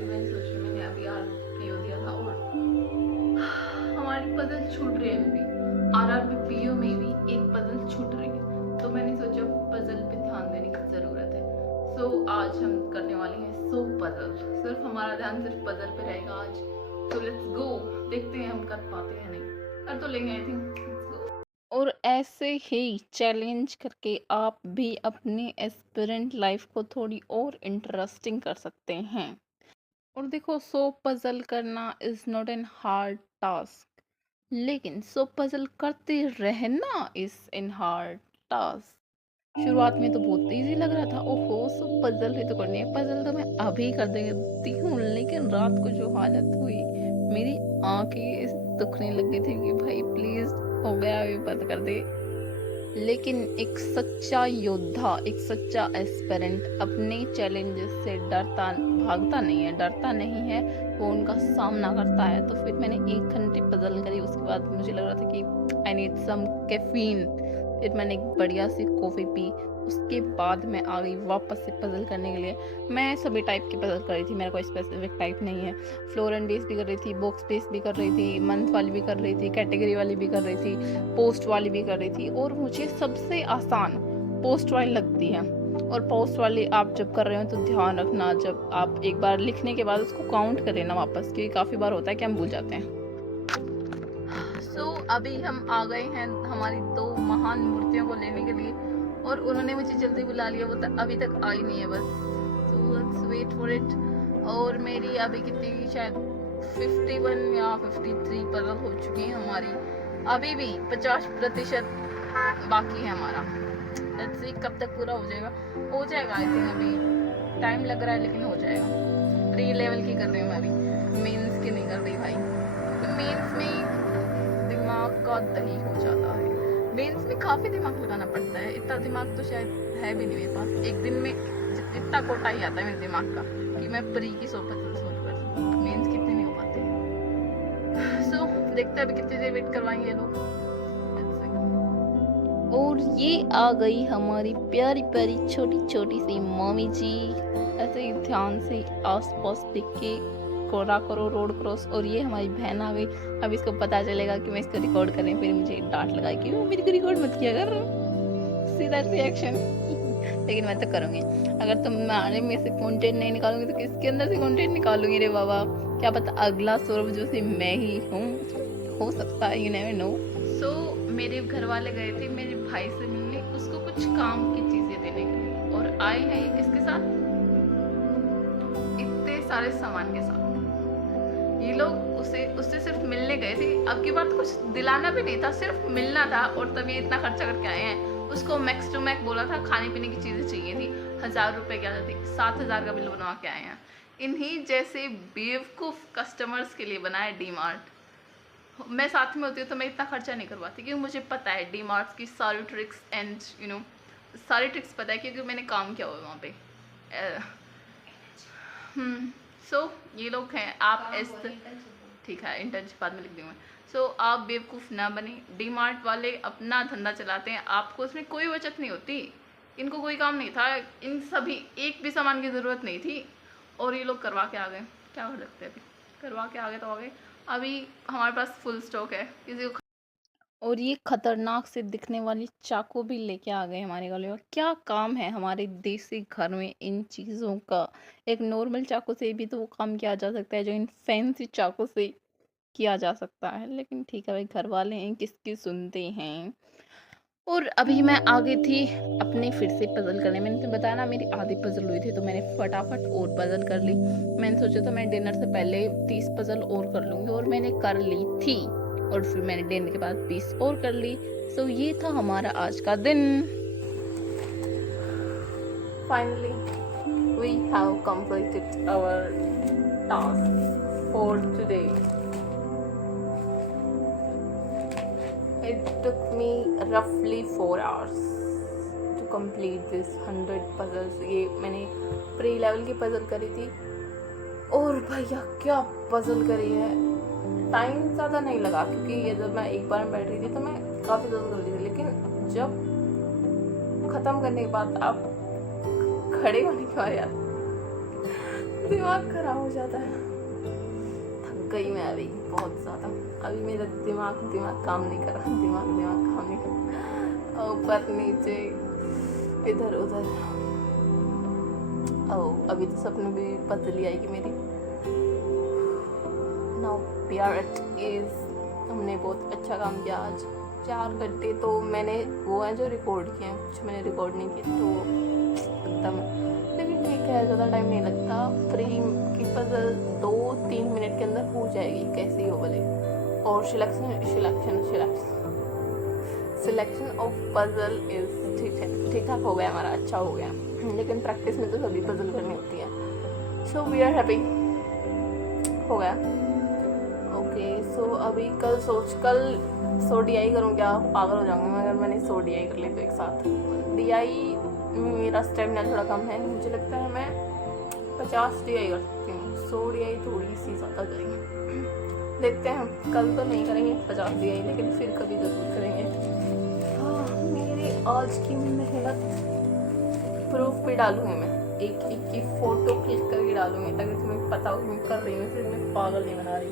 अभी मैंने सोची, मैंने अभी आरआरबी दिया था और हमारी पजल छूट रही है। अभी भी आरआरबी पीओ में भी एक पजल छूट रही है, तो मैंने सोचा पजल पे ध्यान देने की ज़रूरत है। सो आज हम करने वाले हैं 100 पजल। सिर्फ हमारा ध्यान सिर्फ पजल पे रहेगा आज। सो लेट्स गो, देखते हैं हम कर पाते हैं नहीं, कर तो लेंगे आई थिंक। और ऐसे ही चैलेंज करके आप भी अपनी एस्पिरेंट लाइफ को थोड़ी और इंटरेस्टिंग कर सकते हैं। और देखो, सो पजल करना is not an hard task, लेकिन सो पजल करते रहना इज एन हार्ड टास्क। शुरुआत में तो बहुत इजी लग रहा था, ओहो सो पजल ही तो करनी है, पजल तो मैं अभी कर देती हूँ। लेकिन रात को जो हालत हुई, मेरी आंखें दुखने लग गई थी कि भाई प्लीज हो गया, अभी बंद कर दे। लेकिन एक सच्चा योद्धा, एक सच्चा एस्पिरेंट अपने चैलेंजेस से डरता भागता नहीं है, डरता नहीं है, वो उनका सामना करता है। तो फिर मैंने 1 घंटे पजल करी, उसके बाद मुझे लग रहा था कि आई नीड सम कैफीन। फिर मैंने एक बढ़िया सी कॉफ़ी पी, उसके बाद मैं आ गई वापस से पजल करने के लिए। मैं सभी टाइप की पजल कर रही थी, मेरा कोई स्पेसिफिक टाइप नहीं है। फ्लोर एंड बेस भी कर रही थी, बॉक्स बेस भी कर रही थी, मंथ वाली भी कर रही थी, कैटेगरी वाली भी कर रही थी, पोस्ट वाली भी कर रही थी। और मुझे सबसे आसान पोस्ट वाली लगती है। और पोस्ट वाली आप जब कर रहे हो तो ध्यान रखना, जब आप एक बार लिखने के बाद उसको काउंट करें ना वापस, क्योंकि काफ़ी बार होता है कि हम भूल जाते हैं। अभी हम आ गए हैं हमारी 2 महान मूर्तियों को लेने के लिए, और उन्होंने मुझे जल्दी बुला लिया, वो अभी तक आई नहीं है बस। So let's wait for it. और मेरी अभी कितनी, शायद 51 या 53 पजल हो चुकी है हमारी। अभी भी 50% बाकी है हमारा। लेट्स सी कब तक पूरा हो जाएगा। हो जाएगा आई थिंक, अभी टाइम लग रहा है लेकिन हो जाएगा। प्री लेवल की कर रही हूँ मैं अभी, मेंस की नहीं कर रही भाई, क्योंकि मेंस में दिमाग का दही हो जाता है। मेंस में काफ़ी दिमाग लगाना पड़ता है, इतना दिमाग तो शायद है भी नहीं मेरे पास। एक दिन में इतना कोटा ही आता है मेरे दिमाग का कि मैं प्री की सोच कर मेंस कितने नहीं हो पाते। सो देखते हैं अभी कितनी देर वेट करवाएंगे लोग। और ये आ गई हमारी प्यारी प्यारी छोटी छोटी सी मम्मी जी। ऐसे ही ध्यान से आस पास देख के कोरा करो रोड क्रॉस। और ये हमारी बहन आ गई। अब इसको पता चलेगा कि मैं इसको रिकॉर्ड करें, फिर मुझे डांट लगाई कि मेरे को रिकॉर्ड मत किया कर, सीधा रिएक्शन। लेकिन मैं तो करूँगी। अगर तुम्हारे में से कंटेंट नहीं निकालूंगी तो किसके अंदर से कंटेंट निकालूंगी रे बाबा। क्या पता अगला सौरभ जोशी मैं ही हूँ, हो सकता है, यू नेवर नो। सो मेरे घर वाले गए थे मेरे भाई से मिलने, उसको कुछ काम की चीजें देने के लिए, और आए हैं ये किसके साथ, इतने सारे सामान के साथ। ये लोग उससे सिर्फ मिलने गए थे। अब की बार तो कुछ दिलाना भी नहीं था, सिर्फ मिलना था, और तब ये इतना खर्चा करके आए हैं। उसको मैक्स टू मैक्स बोला था, खाने पीने की चीजें चाहिए थी, 1000 रुपए की आती थी, 7000 का बिल बनवा के आए हैं। इन्हीं जैसे बेवकूफ कस्टमर्स के लिए बना है डी मार्ट। मैं साथ में होती हूँ तो मैं इतना खर्चा नहीं करवाती, क्योंकि मुझे पता है डी मार्ट की सारी ट्रिक्स एंड सारी ट्रिक्स पता है, क्योंकि मैंने काम किया हुआ है वहाँ पे। सो ये लोग हैं, आप इस ठीक है, इंटर्नशिप बाद में लिख दूँगा। सो आप बेवकूफ़ ना बने। डी मार्ट वाले अपना धंधा चलाते हैं, आपको उसमें कोई बचत नहीं होती। इनको कोई काम नहीं था, इन सभी एक भी सामान की ज़रूरत नहीं थी, और ये लोग करवा के आ गए। क्या कर सकते हैं, अभी करवा के आ गए तो आ गए। अभी हमारे पास फुल स्टॉक है, किसी को। और ये खतरनाक से दिखने वाली चाकू भी लेके आ गए हमारे गले में। क्या काम है हमारे देसी घर में इन चीज़ों का। एक नॉर्मल चाकू से भी तो वो काम किया जा सकता है जो इन फैंसी चाकू से किया जा सकता है। लेकिन ठीक है भाई, घर वाले हैं, किसकी सुनते हैं। और अभी मैं आ गई थी अपने फिर से पजल करने। मैंने तो बताया ना, मेरी आधी पजल हुई थी, तो मैंने फटाफट और पजल कर ली। मैंने सोचा था मैं डिनर से पहले 30 पजल और कर लूँगी, और मैंने कर ली थी। और फिर मैंने डिनर के बाद 20 और कर ली। सो ये था हमारा आज का दिन। Finally we have completed our task for today. It took me roughly 4 hours to complete this 100 puzzles। ये मैंने प्री लेवल की पजल करी थी, और भैया क्या पजल करी है। टाइम ज़्यादा नहीं लगा, क्योंकि ये जब मैं एक बार में बैठ रही थी तो मैं काफ़ी ज़्यादा कर रही थी। लेकिन जब ख़त्म करने के बाद आप खड़े होने के बाद यार दिमाग खराब हो जाता है। थक गई मैं अभी बहुत ज़्यादा। अभी मेरा दिमाग काम नहीं कर रहा, दिमाग काम नहीं कर रहा, ऊपर नीचे इधर उधर। अभी तो सपने भी पतली आएगी मेरी। Now we are at ease. हमने बहुत अच्छा काम किया आज। 4 घंटे तो मैंने वो है जो रिकॉर्ड किए हैं, कुछ मैंने रिकॉर्ड नहीं किए तो खत्म। लेकिन ठीक है, ज़्यादा टाइम नहीं लगता। फ्री की पजल 2-3 मिनट के अंदर हो जाएगी, कैसी हो भले। और सिलेक्शन ऑफ पजल इज ठीक ठाक हो गया हमारा, अच्छा हो गया। लेकिन प्रैक्टिस में तो सभी पजल करनी होती है। सो वी आर हैप्पी, हो गया। ओके सो अभी कल सो DI करूँ क्या? पागल हो जाऊँगी मैं अगर मैंने 100 DI कर ली तो एक साथ। DI में मेरा स्टेमिना थोड़ा कम है, मुझे लगता है मैं 50 DI कर सकती हूँ। 100 DI थोड़ी सी ज़्यादा करेंगे, देखते हैं। कल तो नहीं करेंगे 50 DI, लेकिन फिर कभी ज़रूर करेंगे। हाँ, मेरी आज की मेहनत प्रूफ भी डालूँगी मैं, एक की फ़ोटो क्लिक करके डालूँगी ताकि तुम्हें पता हो मैं कर रही हूँ, फिर मैं पागल नहीं बना रही।